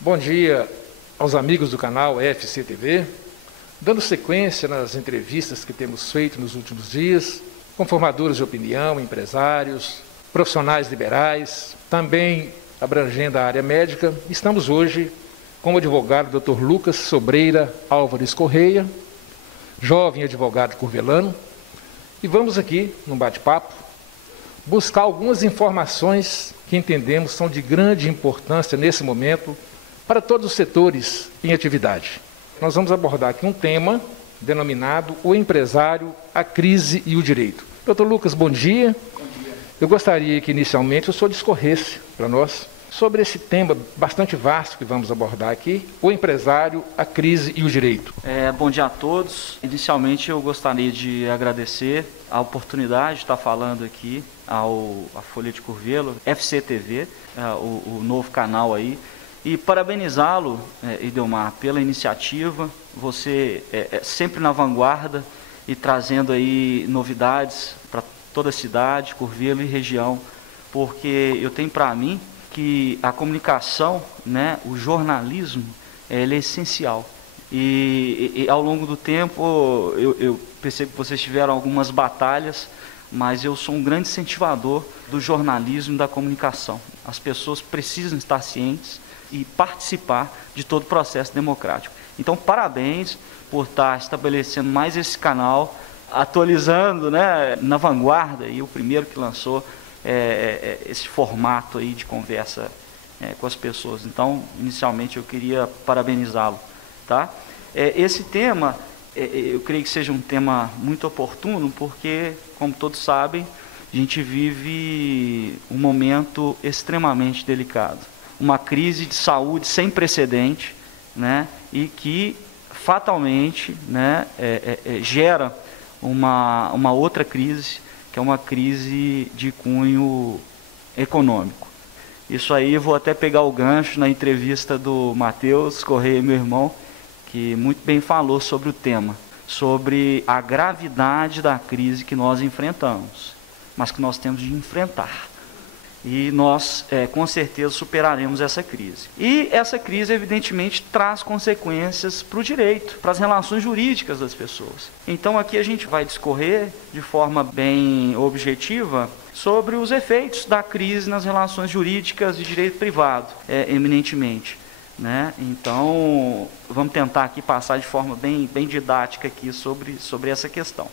Bom dia aos amigos do canal FCTV, dando sequência nas entrevistas que temos feito nos últimos dias, com formadores de opinião, empresários, profissionais liberais, também abrangendo a área médica. Estamos hoje com o advogado Dr. Lucas Sobreira Álvares Correia, jovem advogado curvelano, e vamos aqui, num bate-papo, buscar algumas informações que entendemos são de grande importância nesse momento para todos os setores em atividade. Nós vamos abordar aqui um tema denominado o empresário, a crise e o direito. Dr. Lucas, bom dia. Bom dia. Eu gostaria que inicialmente o senhor discorresse para nós sobre esse tema bastante vasto que vamos abordar aqui, o empresário, a crise e o direito. Bom dia a todos. Inicialmente eu gostaria de agradecer a oportunidade de estar falando aqui à Folha de Curvelo, FCTV, o novo canal aí, e parabenizá-lo, Idelmar, pela iniciativa. Você é sempre na vanguarda e trazendo aí novidades para toda a cidade, Curvelo e região, porque eu tenho para mim que a comunicação, né, o jornalismo, ele é essencial. E ao longo do tempo eu percebo que vocês tiveram algumas batalhas, mas eu sou um grande incentivador do jornalismo e da comunicação. As pessoas precisam estar cientes e participar de todo o processo democrático. Então, parabéns por estar estabelecendo mais esse canal, atualizando, né, na vanguarda, e o primeiro que lançou esse formato aí de conversa com as pessoas. Então, inicialmente, eu queria parabenizá-lo. Tá? Esse tema, eu creio que seja um tema muito oportuno, porque, como todos sabem, a gente vive um momento extremamente delicado. Uma crise de saúde sem precedente, né, e que fatalmente, né, gera uma outra crise, que é uma crise de cunho econômico. Isso aí, vou até pegar o gancho na entrevista do Matheus Correia, meu irmão, que muito bem falou sobre o tema, sobre a gravidade da crise que nós enfrentamos, mas que nós temos de enfrentar. E nós, com certeza, superaremos essa crise. E essa crise, evidentemente, traz consequências para o direito, para as relações jurídicas das pessoas. Então, aqui a gente vai discorrer de forma bem objetiva sobre os efeitos da crise nas relações jurídicas de direito privado, eminentemente. Né? Então, vamos tentar aqui passar de forma bem didática aqui sobre essa questão.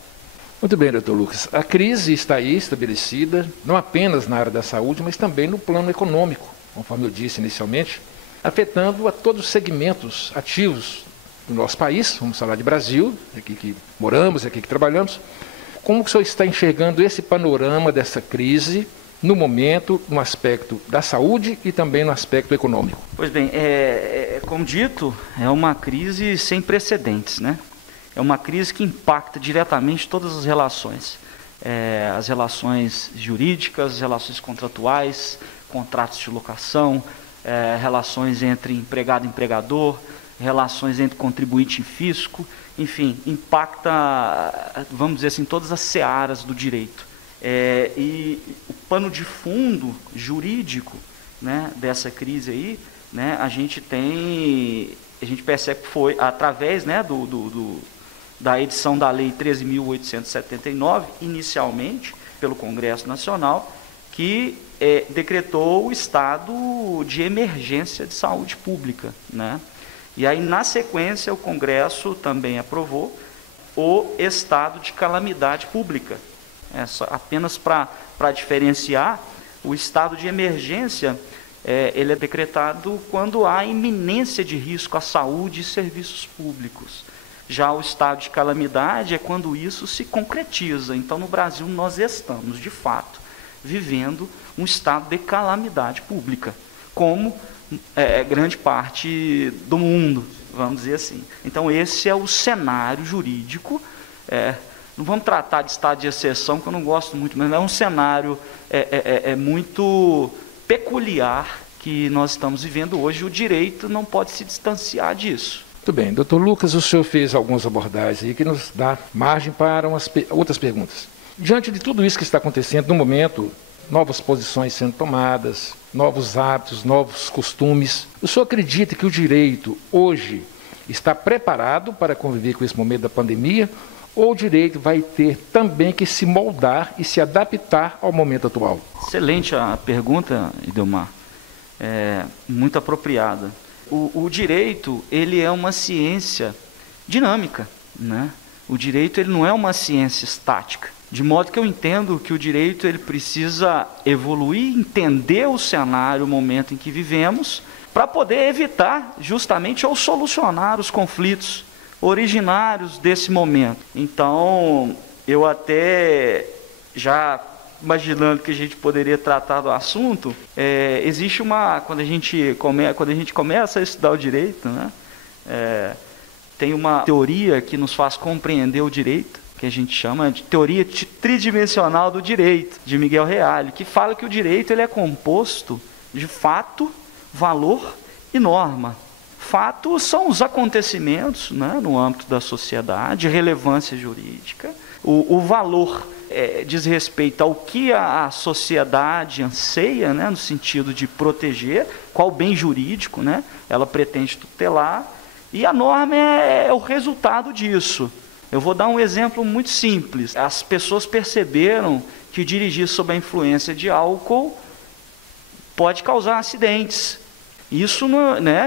Muito bem, doutor Lucas. A crise está aí estabelecida, não apenas na área da saúde, mas também no plano econômico, conforme eu disse inicialmente, afetando a todos os segmentos ativos do nosso país. Vamos falar de Brasil, aqui que moramos, aqui que trabalhamos. Como que o senhor está enxergando esse panorama dessa crise no momento, no aspecto da saúde e também no aspecto econômico? Pois bem, como dito, é uma crise sem precedentes, né? É uma crise que impacta diretamente todas as relações jurídicas, as relações contratuais, contratos de locação, relações entre empregado e empregador, relações entre contribuinte e fisco, enfim, impacta, vamos dizer assim, todas as searas do direito. E o pano de fundo jurídico, né, dessa crise aí, né, a gente percebe que foi através, né, da edição da Lei 13.879, inicialmente pelo Congresso Nacional, que decretou o estado de emergência de saúde pública, né? E aí, na sequência, o Congresso também aprovou o estado de calamidade pública. Apenas para diferenciar, o estado de emergência ele é decretado quando há iminência de risco à saúde e serviços públicos. Já o estado de calamidade é quando isso se concretiza. Então, no Brasil, nós estamos, de fato, vivendo um estado de calamidade pública, como grande parte do mundo, vamos dizer assim. Então, esse é o cenário jurídico. Não vamos tratar de estado de exceção, que eu não gosto muito, mas é um cenário muito peculiar que nós estamos vivendo hoje. O direito não pode se distanciar disso. Muito bem, doutor Lucas, o senhor fez algumas abordagens aí que nos dá margem para outras perguntas. Diante de tudo isso que está acontecendo no momento, novas posições sendo tomadas, novos hábitos, novos costumes. O senhor acredita que o direito hoje está preparado para conviver com esse momento da pandemia, ou o direito vai ter também que se moldar e se adaptar ao momento atual? Excelente a pergunta, Idelmar. Muito apropriada. O direito, ele é uma ciência dinâmica, né? O direito, ele não é uma ciência estática. De modo que eu entendo que o direito, ele precisa evoluir, entender o cenário, o momento em que vivemos, para poder evitar justamente ou solucionar os conflitos originários desse momento. Então, eu até já imaginando que a gente poderia tratar do assunto, existe quando a gente começa a estudar o direito, né, tem uma teoria que nos faz compreender o direito, que a gente chama de teoria tridimensional do direito, de Miguel Reale, que fala que o direito ele é composto de fato, valor e norma. Fatos são os acontecimentos, né, no âmbito da sociedade, relevância jurídica. O valor diz respeito ao que a sociedade anseia, né, no sentido de proteger, qual bem jurídico, né, ela pretende tutelar, e a norma é o resultado disso. Eu vou dar um exemplo muito simples. As pessoas perceberam que dirigir sob a influência de álcool pode causar acidentes. Isso,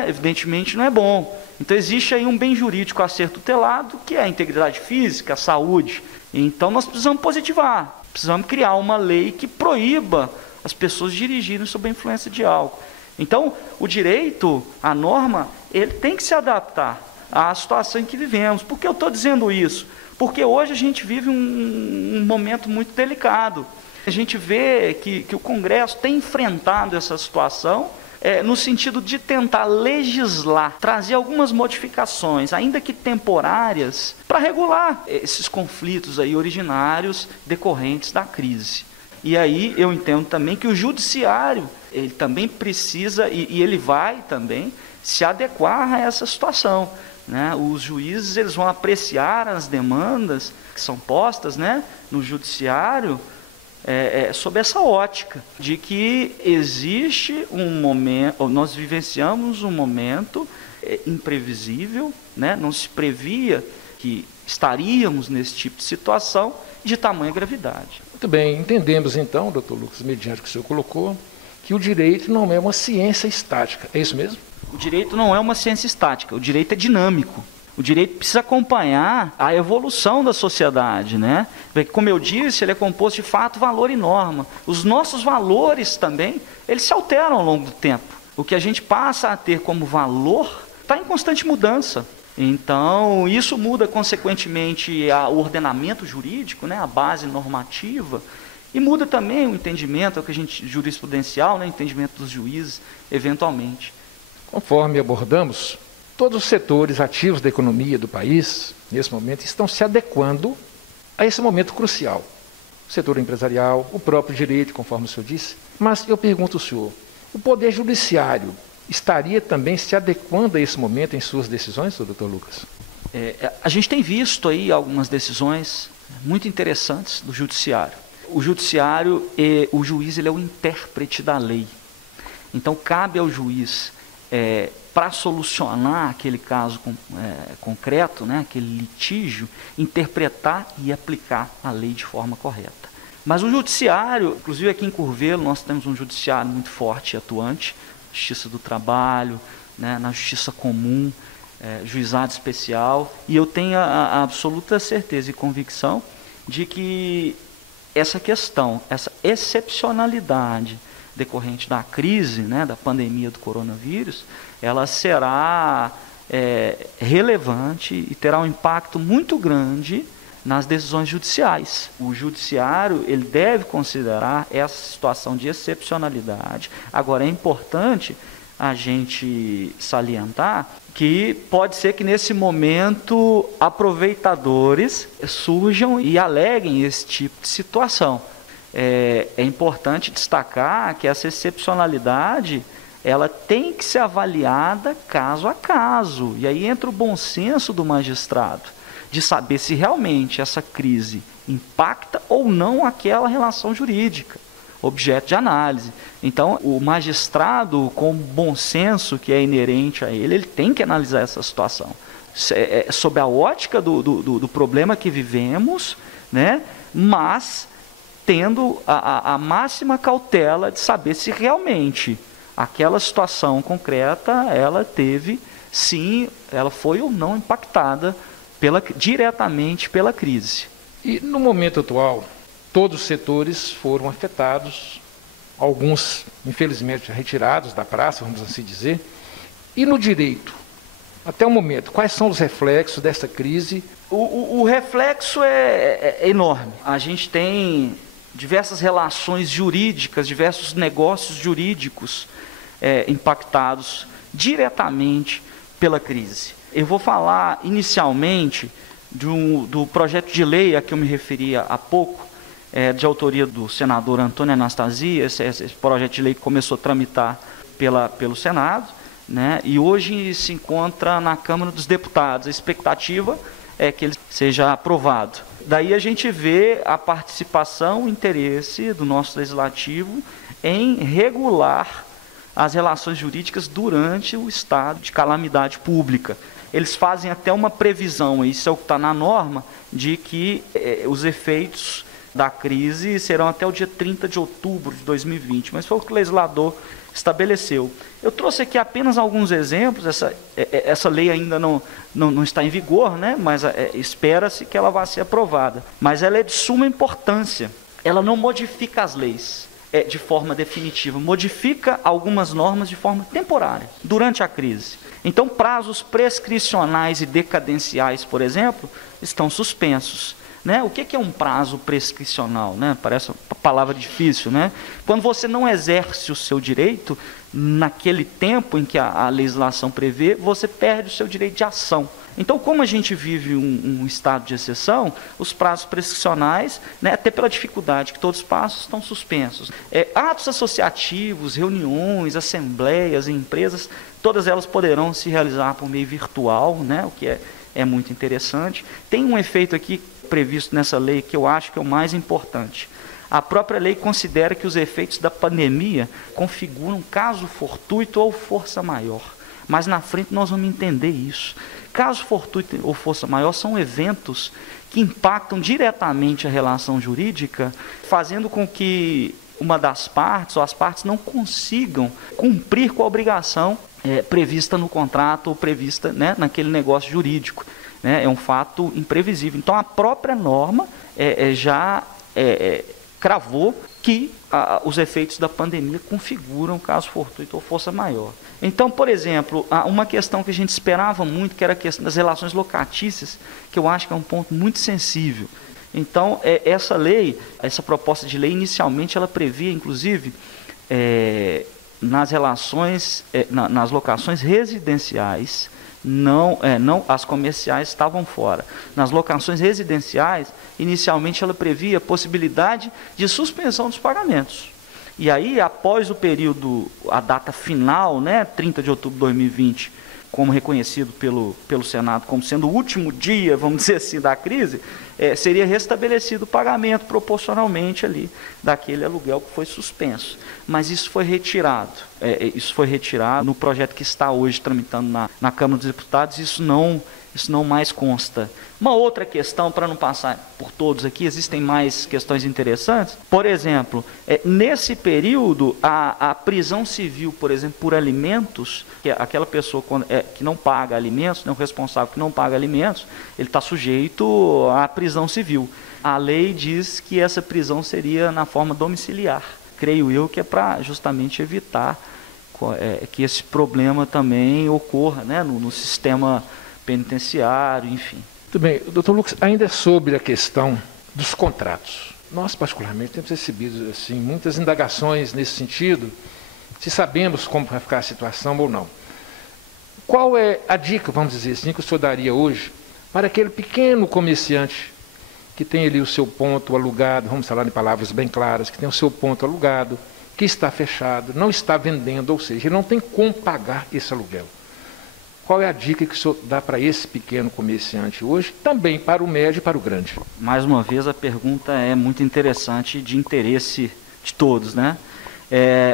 evidentemente, não é bom. Então, existe aí um bem jurídico a ser tutelado, que é a integridade física, a saúde. Então, nós precisamos positivar, precisamos criar uma lei que proíba as pessoas dirigirem sob a influência de álcool. Então, o direito, a norma, ele tem que se adaptar à situação em que vivemos. Por que eu estou dizendo isso? Porque hoje a gente vive um momento muito delicado. A gente vê que o Congresso tem enfrentado essa situação no sentido de tentar legislar, trazer algumas modificações, ainda que temporárias, para regular esses conflitos aí originários decorrentes da crise. E aí eu entendo também que o judiciário, ele também precisa, e ele vai também, se adequar a essa situação, né? Os juízes, eles vão apreciar as demandas que são postas, né, no judiciário, sob essa ótica de que existe um momento, nós vivenciamos um momento imprevisível, né? Não se previa que estaríamos nesse tipo de situação de tamanha gravidade. Muito bem, entendemos então, doutor Lucas, mediante o que o senhor colocou, que o direito não é uma ciência estática, é isso mesmo? O direito não é uma ciência estática, o direito é dinâmico. O direito precisa acompanhar a evolução da sociedade, né? Como eu disse, ele é composto de fato, valor e norma. Os nossos valores também, eles se alteram ao longo do tempo. O que a gente passa a ter como valor está em constante mudança. Então, isso muda consequentemente o ordenamento jurídico, né? A base normativa, e muda também o entendimento, jurisprudencial, né? O entendimento dos juízes, eventualmente. Conforme abordamos, todos os setores ativos da economia do país, nesse momento, estão se adequando a esse momento crucial. O setor empresarial, o próprio direito, conforme o senhor disse. Mas eu pergunto ao senhor, o Poder Judiciário estaria também se adequando a esse momento em suas decisões, doutor Lucas? A gente tem visto aí algumas decisões muito interessantes do Judiciário. O Judiciário, o juiz, ele é o intérprete da lei. Então, cabe ao juiz, para solucionar aquele caso concreto, né, aquele litígio, interpretar e aplicar a lei de forma correta. Mas o judiciário, inclusive aqui em Curvelo, nós temos um judiciário muito forte e atuante, Justiça do Trabalho, né, na Justiça Comum, Juizado Especial, e eu tenho a absoluta certeza e convicção de que essa questão, essa excepcionalidade decorrente da crise, né, da pandemia do coronavírus, ela será relevante e terá um impacto muito grande nas decisões judiciais. O judiciário, ele deve considerar essa situação de excepcionalidade. Agora, é importante a gente salientar que pode ser que nesse momento aproveitadores surjam e aleguem esse tipo de situação. É importante destacar que essa excepcionalidade, ela tem que ser avaliada caso a caso. E aí entra o bom senso do magistrado, de saber se realmente essa crise impacta ou não aquela relação jurídica, objeto de análise. Então, o magistrado, com o bom senso que é inerente a ele tem que analisar essa situação. Sob a ótica do problema que vivemos, né? Mas tendo a máxima cautela de saber se realmente aquela situação concreta, ela teve, sim, ela foi ou não impactada diretamente pela crise. E no momento atual, todos os setores foram afetados, alguns, infelizmente, retirados da praça, vamos assim dizer. E no direito, até o momento, quais são os reflexos dessa crise? O reflexo é enorme. A gente tem diversas relações jurídicas, diversos negócios jurídicos impactados diretamente pela crise. Eu vou falar inicialmente do projeto de lei a que eu me referia há pouco, de autoria do senador Antônio Anastasia. Esse projeto de lei começou a tramitar pelo Senado, né, e hoje se encontra na Câmara dos Deputados. A expectativa é que ele seja aprovado. Daí a gente vê a participação, o interesse do nosso legislativo em regular as relações jurídicas durante o estado de calamidade pública. Eles fazem até uma previsão, isso é o que está na norma, de que os efeitos da crise serão até o dia 30 de outubro de 2020, mas foi o que o legislador estabeleceu. Eu trouxe aqui apenas alguns exemplos. Essa lei ainda não está em vigor, né? Mas espera-se que ela vá ser aprovada. Mas ela é de suma importância. Ela não modifica as leis de forma definitiva, modifica algumas normas de forma temporária, durante a crise. Então, prazos prescricionais e decadenciais, por exemplo, estão suspensos. Né? O que é um prazo prescricional? Né? Parece uma palavra difícil. Né? Quando você não exerce o seu direito, naquele tempo em que a legislação prevê, você perde o seu direito de ação. Então, como a gente vive um estado de exceção, os prazos prescricionais, né, até pela dificuldade que todos passam, estão suspensos. Atos associativos, reuniões, assembleias em empresas, todas elas poderão se realizar por meio virtual, né, o que é muito interessante. Tem um efeito aqui previsto nessa lei que eu acho que é o mais importante. A própria lei considera que os efeitos da pandemia configuram caso fortuito ou força maior. Mas na frente nós vamos entender isso. Caso fortuito ou força maior são eventos que impactam diretamente a relação jurídica, fazendo com que uma das partes ou as partes não consigam cumprir com a obrigação prevista no contrato ou prevista, né, naquele negócio jurídico. Né? É um fato imprevisível. Então a própria norma já cravou que os efeitos da pandemia configuram caso fortuito ou força maior. Então, por exemplo, uma questão que a gente esperava muito, que era a questão das relações locatícias, que eu acho que é um ponto muito sensível. Então, essa lei, essa proposta de lei, inicialmente ela previa, inclusive, nas relações, nas locações residenciais, não, as comerciais estavam fora. Nas locações residenciais, inicialmente ela previa a possibilidade de suspensão dos pagamentos. E aí, após o período, a data final, né, 30 de outubro de 2020, como reconhecido pelo Senado como sendo o último dia, vamos dizer assim, da crise, seria restabelecido o pagamento proporcionalmente ali daquele aluguel que foi suspenso. Mas isso foi retirado. Isso foi retirado no projeto que está hoje tramitando na Câmara dos Deputados. Isso não mais consta. Uma outra questão, para não passar por todos aqui, existem mais questões interessantes. Por exemplo, nesse período, a prisão civil, por exemplo, por alimentos, que aquela pessoa que não paga alimentos, né, o responsável que não paga alimentos, ele está sujeito à prisão civil. A lei diz que essa prisão seria na forma domiciliar. Creio eu que é para justamente evitar que esse problema também ocorra, né, no sistema penitenciário, enfim. Muito bem. Doutor Lucas, ainda sobre a questão dos contratos. Nós, particularmente, temos recebido assim, muitas indagações nesse sentido, se sabemos como vai ficar a situação ou não. Qual é a dica, vamos dizer assim, que o senhor daria hoje para aquele pequeno comerciante que tem ali o seu ponto alugado, vamos falar em palavras bem claras, que tem o seu ponto alugado, que está fechado, não está vendendo, ou seja, ele não tem como pagar esse aluguel? Qual é a dica que o senhor dá para esse pequeno comerciante hoje, também para o médio e para o grande? Mais uma vez, a pergunta é muito interessante, de interesse de todos, né?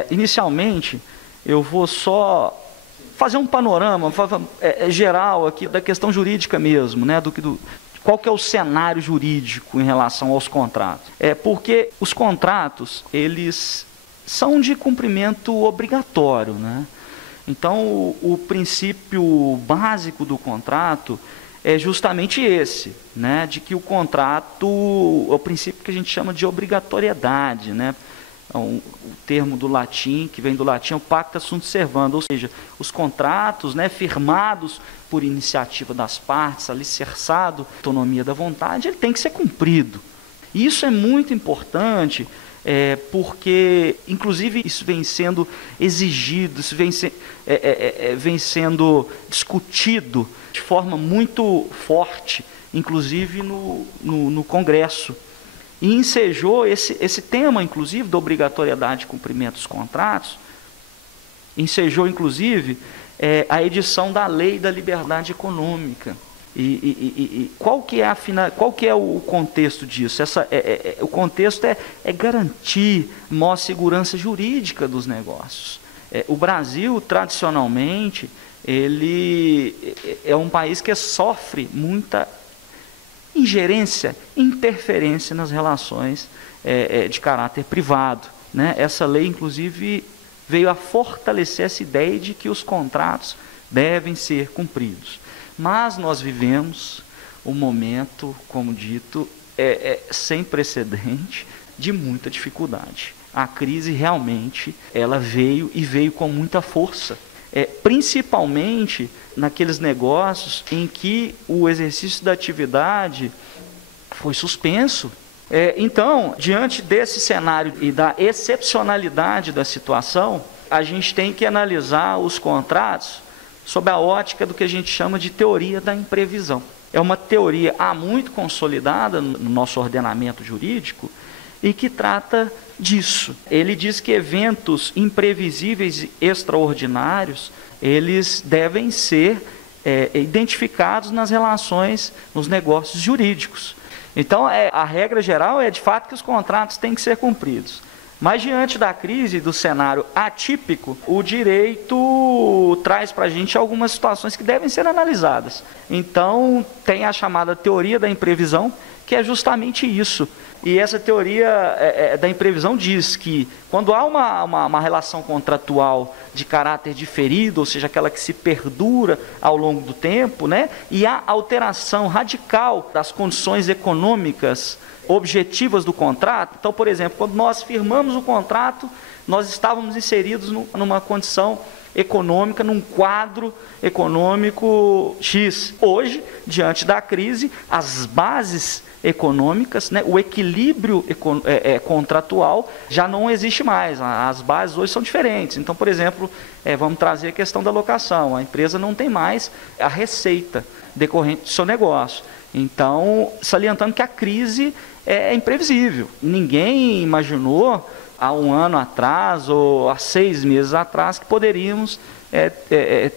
Inicialmente, eu vou só fazer um panorama geral aqui da questão jurídica mesmo, né? Qual que é o cenário jurídico em relação aos contratos? Porque os contratos, eles são de cumprimento obrigatório, né? Então, o princípio básico do contrato é justamente esse, né? De que o contrato, o princípio que a gente chama de obrigatoriedade, né? O termo do latim, que vem do latim, é o pacta sunt servanda, ou seja, os contratos, né, firmados por iniciativa das partes, alicerçado na autonomia da vontade, ele tem que ser cumprido. E isso é muito importante, porque, inclusive, isso vem sendo exigido, isso vem sendo discutido de forma muito forte, inclusive no Congresso. E ensejou esse tema, inclusive, da obrigatoriedade de cumprimento dos contratos, ensejou, inclusive, a edição da Lei da Liberdade Econômica. E qual que é o contexto disso? O contexto é garantir maior segurança jurídica dos negócios. O Brasil, tradicionalmente, ele é um país que sofre muita ingerência, interferência nas relações de caráter privado, né? Essa lei, inclusive, veio a fortalecer essa ideia de que os contratos devem ser cumpridos. Mas nós vivemos um momento, como dito, sem precedente, de muita dificuldade. A crise realmente ela veio com muita força. Principalmente naqueles negócios em que o exercício da atividade foi suspenso. Então, diante desse cenário e da excepcionalidade da situação, a gente tem que analisar os contratos sob a ótica do que a gente chama de teoria da imprevisão. É uma teoria muito consolidada no nosso ordenamento jurídico e que trata disso. Ele diz que eventos imprevisíveis e extraordinários, eles devem ser identificados nas relações, nos negócios jurídicos. Então, a regra geral é de fato que os contratos têm que ser cumpridos. Mas diante da crise, do cenário atípico, o direito traz para a gente algumas situações que devem ser analisadas. Então, tem a chamada teoria da imprevisão, que é justamente isso. E essa teoria da imprevisão diz que quando há uma relação contratual de caráter diferido, ou seja, aquela que se perdura ao longo do tempo, né, e há alteração radical das condições econômicas objetivas do contrato. Então, por exemplo, quando nós firmamos o contrato, nós estávamos inseridos numa condição econômica, num quadro econômico X. Hoje, diante da crise, as bases econômicas, né, o equilíbrio contratual já não existe mais. As bases hoje são diferentes. Então, por exemplo, vamos trazer a questão da locação. A empresa não tem mais a receita decorrente do seu negócio. Então, salientando que a crise é imprevisível. Ninguém imaginou há um ano atrás ou há 6 meses atrás que poderíamos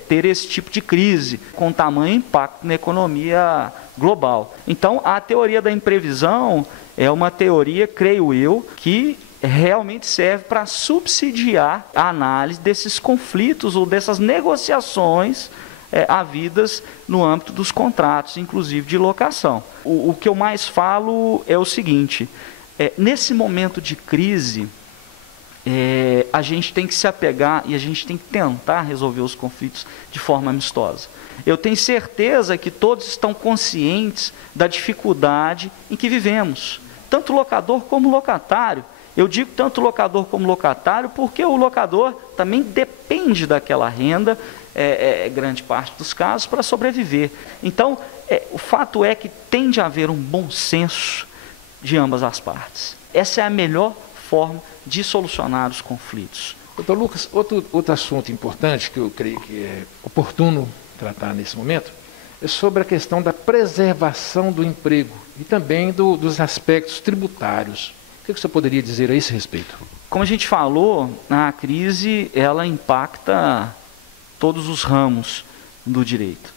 ter esse tipo de crise com tamanho impacto na economia global. Então, a teoria da imprevisão é uma teoria, creio eu, que realmente serve para subsidiar a análise desses conflitos ou dessas negociações havidas no âmbito dos contratos, inclusive de locação. O que eu mais falo é o seguinte: nesse momento de crise, a gente tem que se apegar e a gente tem que tentar resolver os conflitos de forma amistosa. Eu tenho certeza que todos estão conscientes da dificuldade em que vivemos, tanto locador como locatário. Eu digo tanto locador como locatário porque o locador também depende daquela renda, grande parte dos casos, para sobreviver. Então, o fato é que tem de haver um bom senso de ambas as partes. Essa é a melhor forma de solucionar os conflitos. Doutor Lucas, outro assunto importante que eu creio que é oportuno tratar nesse momento é sobre a questão da preservação do emprego e também dos aspectos tributários. O que você poderia dizer a esse respeito? Como a gente falou, a crise ela impacta todos os ramos do direito.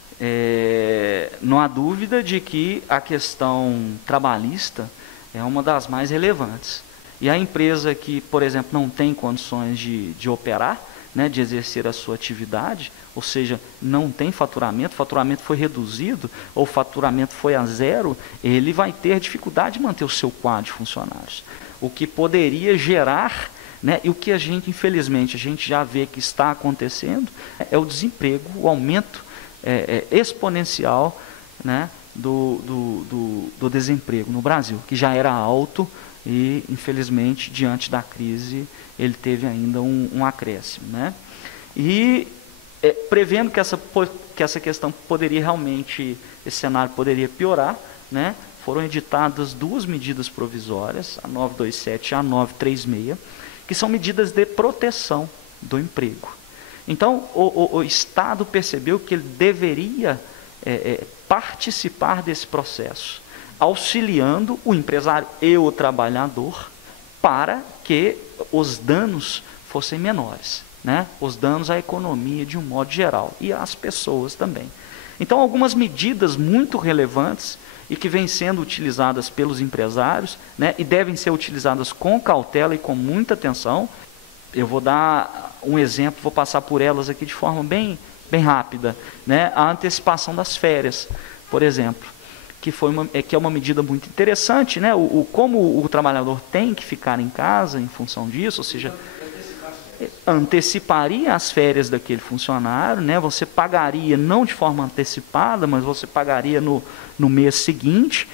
Não há dúvida de que a questão trabalhista é uma das mais relevantes. E a empresa que, por exemplo, não tem condições de operar, né, de exercer a sua atividade, ou seja, não tem faturamento, o faturamento foi reduzido, ou o faturamento foi a zero, ele vai ter dificuldade de manter o seu quadro de funcionários. O que poderia gerar, né, e o que infelizmente, a gente já vê que está acontecendo, é o desemprego, o aumento exponencial, né, do desemprego no Brasil, que já era alto e, infelizmente, diante da crise, ele teve ainda um acréscimo, né? E prevendo que essa questão poderia realmente, esse cenário poderia piorar, né, foram editadas 2 medidas provisórias, a 927 e a 936, que são medidas de proteção do emprego. Então, o Estado percebeu que ele deveria participar desse processo, auxiliando o empresário e o trabalhador para que os danos fossem menores, né? Os danos à economia de um modo geral e às pessoas também. Então, algumas medidas muito relevantes e que vêm sendo utilizadas pelos empresários, né, e devem ser utilizadas com cautela e com muita atenção. Eu vou dar um exemplo, vou passar por elas aqui de forma bem rápida, né? A antecipação das férias, por exemplo, que é uma medida muito interessante, né? Como o trabalhador tem que ficar em casa em função disso, ou seja, anteciparia as férias daquele funcionário, né? Você pagaria não de forma antecipada, mas você pagaria no mês seguinte,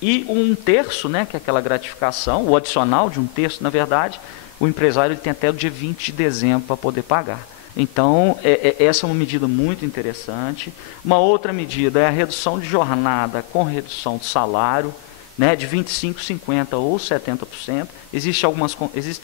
e 1/3, né, que é aquela gratificação, o adicional de 1/3, na verdade, o empresário ele tem até o dia 20 de dezembro para poder pagar. Então, essa é uma medida muito interessante. Uma outra medida é a redução de jornada com redução de salário, né, de 25%, 50% ou 70%. Existem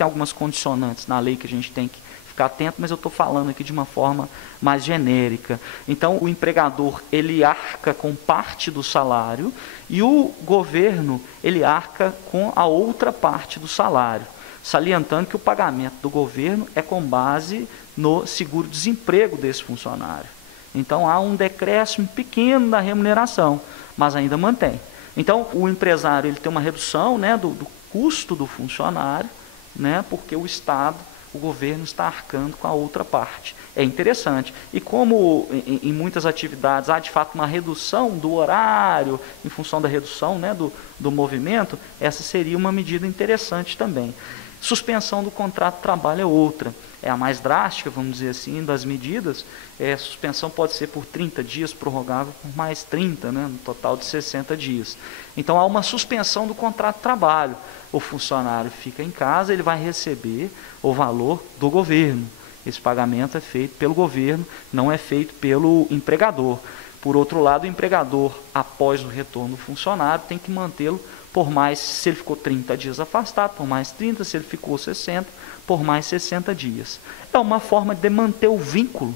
algumas condicionantes na lei que a gente tem que ficar atento, mas eu estou falando aqui de uma forma mais genérica. Então, o empregador ele arca com parte do salário e o governo ele arca com a outra parte do salário, salientando que o pagamento do governo é com base no seguro-desemprego desse funcionário. Então, há um decréscimo pequeno da remuneração, mas ainda mantém. Então, o empresário ele tem uma redução, né, do custo do funcionário, né, porque o Estado, o governo está arcando com a outra parte. É interessante. E como em muitas atividades há de fato uma redução do horário, em função da redução, né, do movimento, essa seria uma medida interessante também. Suspensão do contrato de trabalho é outra. É a mais drástica, vamos dizer assim, das medidas. A suspensão pode ser por 30 dias, prorrogável por mais 30, né, no total de 60 dias. Então, há uma suspensão do contrato de trabalho. O funcionário fica em casa, ele vai receber o valor do governo. Esse pagamento é feito pelo governo, não é feito pelo empregador. Por outro lado, o empregador, após o retorno do funcionário, tem que mantê-lo por mais, se ele ficou 30 dias afastado, por mais 30, se ele ficou 60, por mais 60 dias. É uma forma de manter o vínculo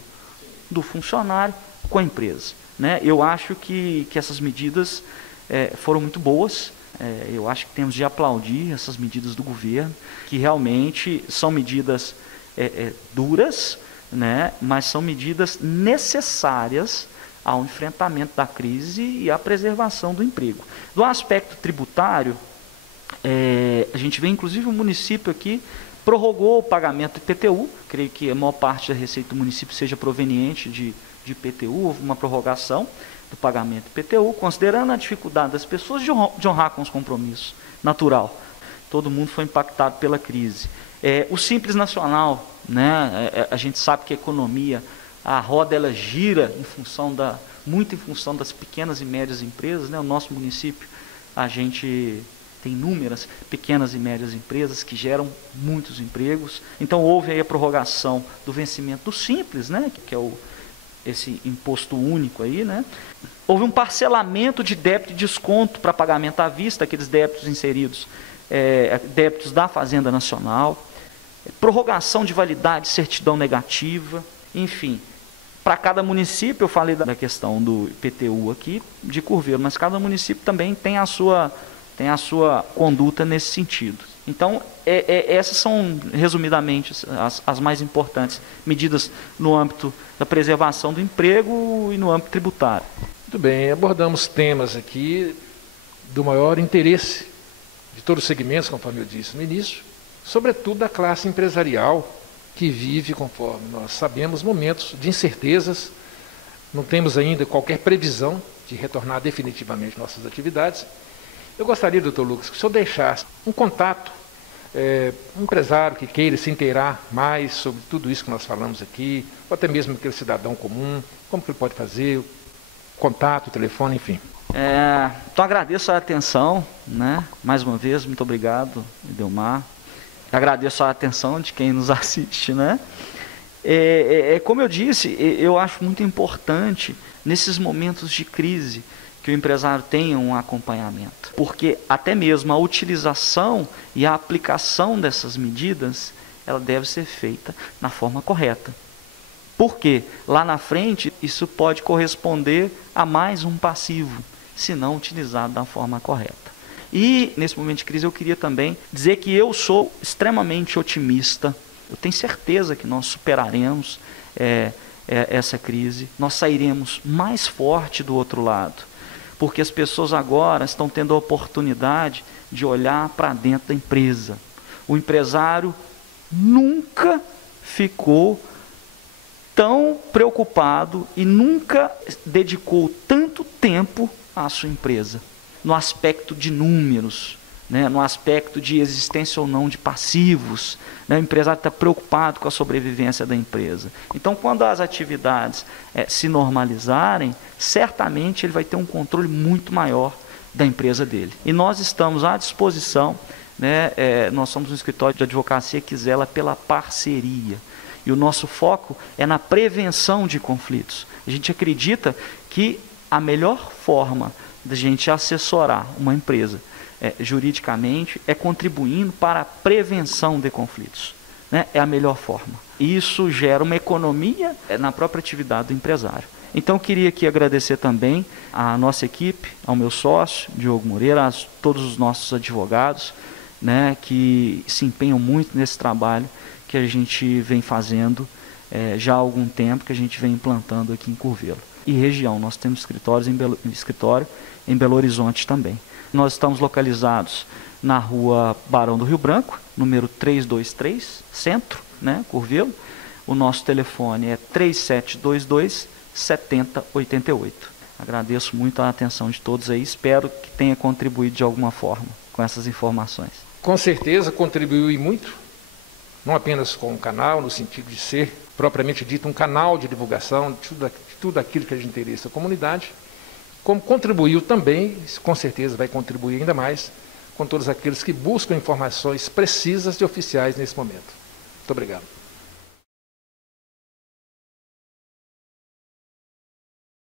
do funcionário com a empresa, né? Eu acho que essas medidas foram muito boas. Eu acho que temos de aplaudir essas medidas do governo, que realmente são medidas duras, né? Mas são medidas necessárias ao enfrentamento da crise e à preservação do emprego. Do aspecto tributário, a gente vê inclusive o município aqui prorrogou o pagamento do IPTU, creio que a maior parte da receita do município seja proveniente de IPTU, houve uma prorrogação do pagamento do IPTU, considerando a dificuldade das pessoas de honrar com os compromissos, natural. Todo mundo foi impactado pela crise. O Simples Nacional, né, a gente sabe que a economia, a roda ela gira muito em função das pequenas e médias empresas, né? O nosso município, a gente tem inúmeras pequenas e médias empresas que geram muitos empregos. Então houve aí a prorrogação do vencimento do Simples, né? Que é esse imposto único aí, né? Houve um parcelamento de débito e desconto para pagamento à vista, aqueles débitos inseridos, débitos da Fazenda Nacional, prorrogação de validade de certidão negativa, enfim. Para cada município, eu falei da questão do IPTU aqui, de Curvelo, mas cada município também tem a sua conduta nesse sentido. Então, essas são, resumidamente, as mais importantes medidas no âmbito da preservação do emprego e no âmbito tributário. Muito bem, abordamos temas aqui do maior interesse de todos os segmentos, conforme eu disse no início, sobretudo da classe empresarial, que vive, conforme nós sabemos, momentos de incertezas. Não temos ainda qualquer previsão de retornar definitivamente nossas atividades. Eu gostaria, doutor Lucas, que o senhor deixasse um contato, um empresário que queira se inteirar mais sobre tudo isso que nós falamos aqui, ou até mesmo aquele cidadão comum, como que ele pode fazer, contato, telefone, enfim. Então agradeço a atenção, né? Mais uma vez, muito obrigado, Edelmar. Agradeço a atenção de quem nos assiste, né? Como eu disse, eu acho muito importante, nesses momentos de crise, que o empresário tenha um acompanhamento. Porque até mesmo a utilização e a aplicação dessas medidas, ela deve ser feita na forma correta. Porque lá na frente, isso pode corresponder a mais um passivo, se não utilizado da forma correta. E, nesse momento de crise, eu queria também dizer que eu sou extremamente otimista. Eu tenho certeza que nós superaremos essa crise, nós sairemos mais forte do outro lado, porque as pessoas agora estão tendo a oportunidade de olhar para dentro da empresa. O empresário nunca ficou tão preocupado e nunca dedicou tanto tempo à sua empresa, no aspecto de números, né, no aspecto de existência ou não de passivos, né, o empresário está preocupado com a sobrevivência da empresa. Então, quando as atividades se normalizarem, certamente ele vai ter um controle muito maior da empresa dele. E nós estamos à disposição, né, nós somos um escritório de advocacia que zela pela parceria. E o nosso foco é na prevenção de conflitos. A gente acredita que a melhor forma da gente assessorar uma empresa juridicamente é contribuindo para a prevenção de conflitos, né? É a melhor forma. Isso gera uma economia na própria atividade do empresário. Então, eu queria aqui agradecer também à nossa equipe, ao meu sócio, Diogo Moreira, a todos os nossos advogados, né, que se empenham muito nesse trabalho que a gente vem fazendo já há algum tempo, que a gente vem implantando aqui em Curvelo. E região, nós temos escritório em Belo Horizonte também. Nós estamos localizados na rua Barão do Rio Branco, número 323, centro, né, Curvelo. O nosso telefone é 3722-7088. Agradeço muito a atenção de todos aí, espero que tenha contribuído de alguma forma com essas informações. Com certeza contribuiu e muito, não apenas com o canal, no sentido de ser propriamente dito um canal de divulgação de tudo aquilo que é de interesse da comunidade, como contribuiu também, com certeza vai contribuir ainda mais, com todos aqueles que buscam informações precisas de oficiais nesse momento. Muito obrigado.